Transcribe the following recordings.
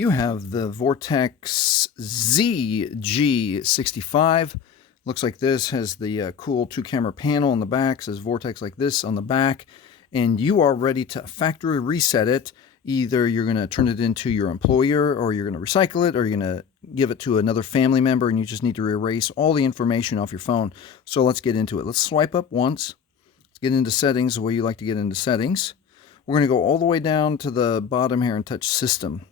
You have the Vortex ZG65. Looks like this, has the cool 2-camera panel on the back, says Vortex like this on the back, and you are ready to factory reset it. Either you're going to turn it into your employer, or you're going to recycle it, or you're going to give it to another family member, and you just need to erase all the information off your phone. So let's get into it. Let's swipe up once. Let's get into settings the way you like to get into settings. We're going to go all the way down to the bottom here and touch System.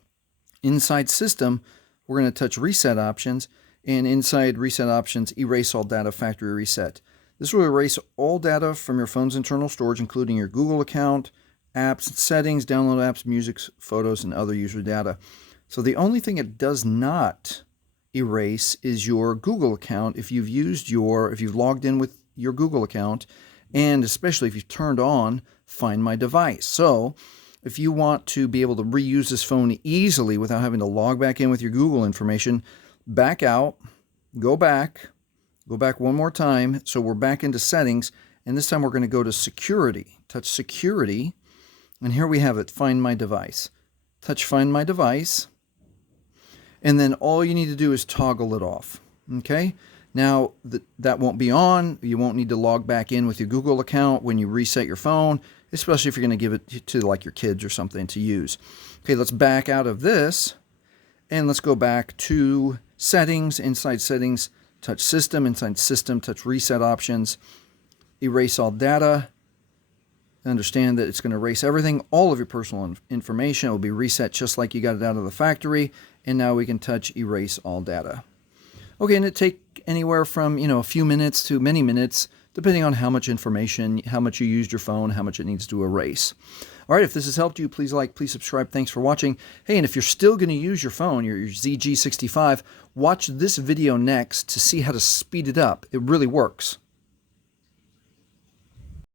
Inside System, we're going to touch Reset Options, and inside Reset Options, Erase All Data Factory Reset. This will erase all data from your phone's internal storage, including your Google account, apps, settings, download apps, music, photos, and other user data. So the only thing it does not erase is your Google account if you've logged in with your Google account, and especially if you've turned on Find My Device. So if you want to be able to reuse this phone easily without having to log back in with your Google information, back out, go back one more time. So we're back into settings, and this time we're going to go to security. Touch security, and here we have it, Find My Device. Touch Find My Device, and then all you need to do is toggle it off. Okay? Now, that won't be on. You won't need to log back in with your Google account when you reset your phone, especially if you're going to give it to like your kids or something to use. Okay, let's back out of this, and let's go back to Settings. Inside Settings, touch System. Inside System, touch Reset Options. Erase all data. Understand that it's going to erase everything, all of your personal information. It will be reset just like you got it out of the factory. And now we can touch Erase All Data. Okay, and it take anywhere from, a few minutes to many minutes, depending on how much information, how much you used your phone, how much it needs to erase. All right, if this has helped you, please like, please subscribe. Thanks for watching. Hey, and if you're still going to use your phone, your ZG65, watch this video next to see how to speed it up. It really works.